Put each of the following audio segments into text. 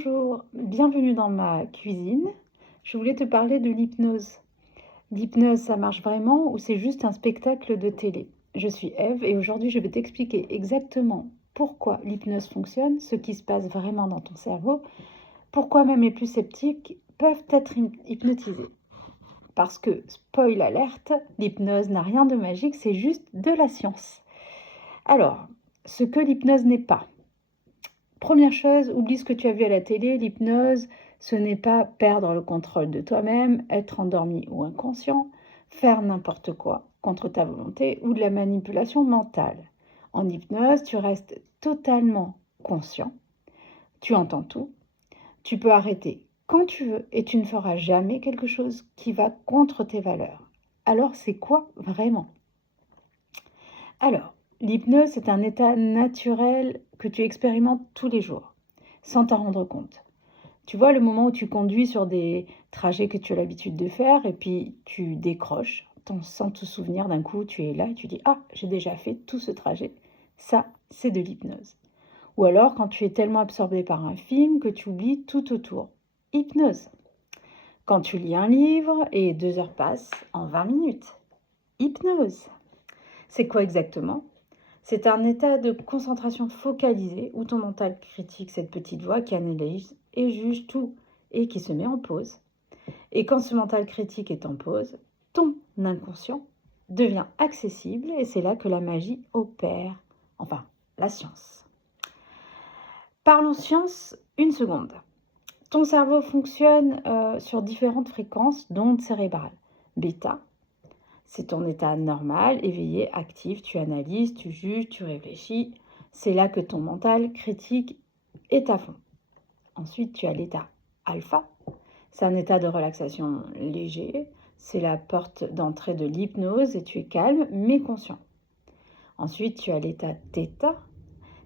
Bonjour, bienvenue dans ma cuisine. Je voulais te parler de l'hypnose. L'hypnose, ça marche vraiment ou c'est juste un spectacle de télé? Je suis Eve et aujourd'hui je vais t'expliquer exactement pourquoi l'hypnose fonctionne, ce qui se passe vraiment dans ton cerveau, pourquoi même les plus sceptiques peuvent être hypnotisés. Parce que, spoil alerte, l'hypnose n'a rien de magique, c'est juste de la science. Alors, ce que l'hypnose n'est pas. Première chose, oublie ce que tu as vu à la télé, l'hypnose, ce n'est pas perdre le contrôle de toi-même, être endormi ou inconscient, faire n'importe quoi contre ta volonté ou de la manipulation mentale. En hypnose, tu restes totalement conscient, tu entends tout, tu peux arrêter quand tu veux et tu ne feras jamais quelque chose qui va contre tes valeurs. Alors, c'est quoi vraiment? Alors, l'hypnose, c'est un état naturel que tu expérimentes tous les jours, sans t'en rendre compte. Tu vois le moment où tu conduis sur des trajets que tu as l'habitude de faire et puis tu décroches, sans te souvenir d'un coup, tu es là et tu dis: «Ah, j'ai déjà fait tout ce trajet». Ça, c'est de l'hypnose. Ou alors quand tu es tellement absorbé par un film que tu oublies tout autour. Hypnose. Quand tu lis un livre et 2 heures passent en 20 minutes. Hypnose. C'est quoi exactement? C'est un état de concentration focalisée où ton mental critique cette petite voix qui analyse et juge tout et qui se met en pause. Et quand ce mental critique est en pause, ton inconscient devient accessible et c'est là que la magie opère. Enfin, la science. Parlons science une seconde. Ton cerveau fonctionne sur différentes fréquences d'ondes cérébrales. Bêta, c'est ton état normal, éveillé, actif, tu analyses, tu juges, tu réfléchis. C'est là que ton mental critique est à fond. Ensuite, tu as l'état alpha. C'est un état de relaxation léger. C'est la porte d'entrée de l'hypnose et tu es calme mais conscient. Ensuite, tu as l'état θ.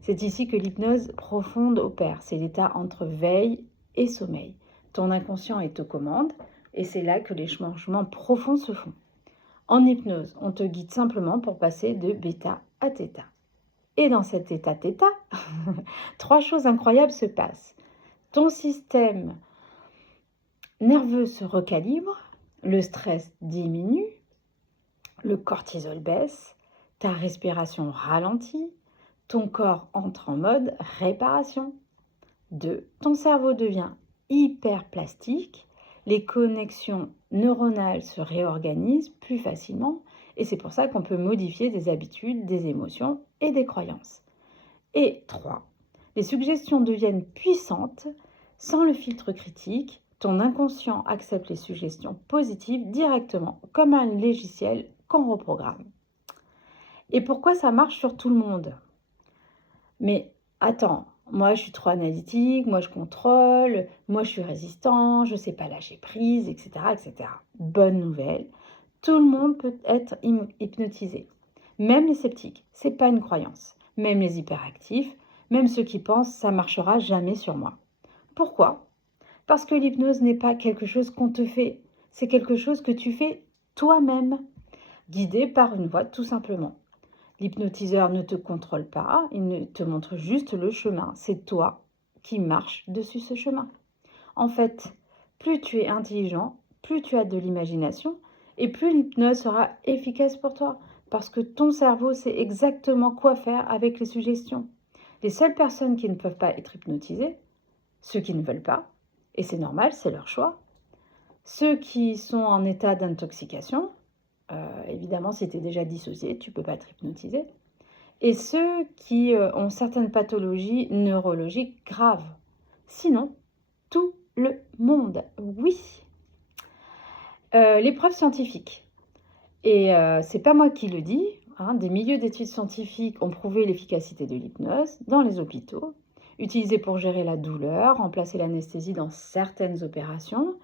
C'est ici que l'hypnose profonde opère. C'est l'état entre veille et sommeil. Ton inconscient est aux commandes et c'est là que les changements profonds se font. En hypnose, on te guide simplement pour passer de bêta à θ. Et dans cet état θ, 3 choses incroyables se passent. Ton système nerveux se recalibre, le stress diminue, le cortisol baisse, ta respiration ralentit, ton corps entre en mode réparation. 2. Ton cerveau devient hyper plastique, les connexions neuronales se réorganisent plus facilement et c'est pour ça qu'on peut modifier des habitudes, des émotions et des croyances. Et 3. Les suggestions deviennent puissantes sans le filtre critique. Ton inconscient accepte les suggestions positives directement, comme un logiciel qu'on reprogramme. Et pourquoi ça marche sur tout le monde? Mais attends, moi je suis trop analytique, moi je contrôle, moi je suis résistant, je ne sais pas lâcher prise, etc., etc. Bonne nouvelle, tout le monde peut être hypnotisé. Même les sceptiques, c'est pas une croyance. Même les hyperactifs, même ceux qui pensent ça marchera jamais sur moi. Pourquoi? Parce que l'hypnose n'est pas quelque chose qu'on te fait, c'est quelque chose que tu fais toi-même, guidé par une voix tout simplement. L'hypnotiseur ne te contrôle pas, il ne te montre juste le chemin. C'est toi qui marches dessus ce chemin. En fait, plus tu es intelligent, plus tu as de l'imagination et plus l'hypnose sera efficace pour toi parce que ton cerveau sait exactement quoi faire avec les suggestions. Les seules personnes qui ne peuvent pas être hypnotisées, ceux qui ne veulent pas, et c'est normal, c'est leur choix, ceux qui sont en état d'intoxication, évidemment si tu es déjà dissocié, tu ne peux pas être hypnotisé, et ceux qui ont certaines pathologies neurologiques graves. Sinon, tout le monde, oui. Les preuves scientifiques. Et c'est pas moi qui le dis, hein, des milliers d'études scientifiques ont prouvé l'efficacité de l'hypnose dans les hôpitaux, utilisée pour gérer la douleur, remplacer l'anesthésie dans certaines opérations,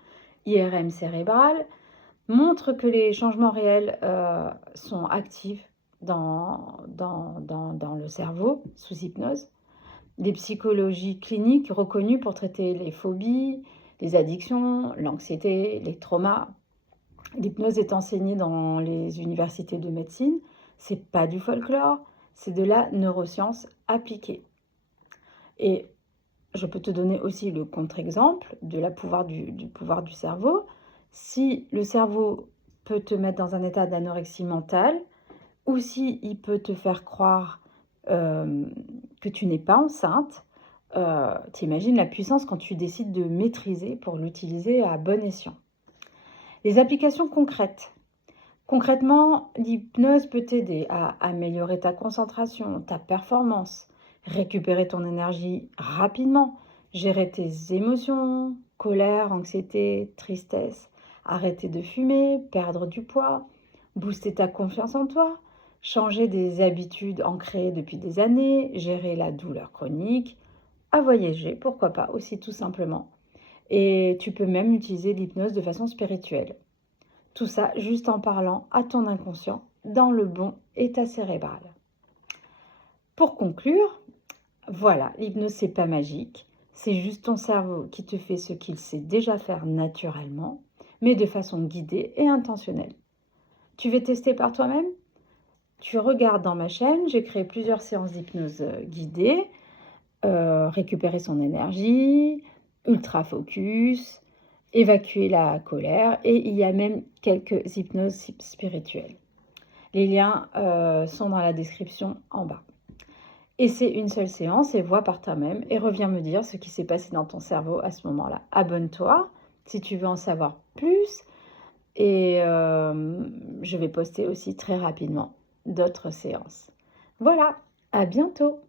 IRM cérébrale, montre que les changements réels sont actifs dans le cerveau sous hypnose. Des psychologies cliniques reconnues pour traiter les phobies, les addictions, l'anxiété, les traumas. L'hypnose est enseignée dans les universités de médecine. C'est pas du folklore, c'est de la neuroscience appliquée. Et je peux te donner aussi le contre-exemple de la pouvoir du pouvoir du cerveau. Si le cerveau peut te mettre dans un état d'anorexie mentale, ou si il peut te faire croire que tu n'es pas enceinte, tu imagines la puissance quand tu décides de maîtriser pour l'utiliser à bon escient. Les applications concrètes. Concrètement, l'hypnose peut t'aider à améliorer ta concentration, ta performance, récupérer ton énergie rapidement, gérer tes émotions, colère, anxiété, tristesse, arrêter de fumer, perdre du poids, booster ta confiance en toi, changer des habitudes ancrées depuis des années, gérer la douleur chronique, à voyager, pourquoi pas aussi tout simplement. Et tu peux même utiliser l'hypnose de façon spirituelle. Tout ça juste en parlant à ton inconscient dans le bon état cérébral. Pour conclure, voilà, l'hypnose c'est pas magique, c'est juste ton cerveau qui te fait ce qu'il sait déjà faire naturellement, mais de façon guidée et intentionnelle. Tu veux tester par toi-même? Tu regardes dans ma chaîne, j'ai créé plusieurs séances d'hypnose guidée, récupérer son énergie, ultra focus, évacuer la colère, et il y a même quelques hypnoses spirituelles. Les liens sont dans la description en bas. Et c'est une seule séance et vois par toi-même et reviens me dire ce qui s'est passé dans ton cerveau à ce moment-là. Abonne-toi si tu veux en savoir plus et je vais poster aussi très rapidement d'autres séances. Voilà, à bientôt!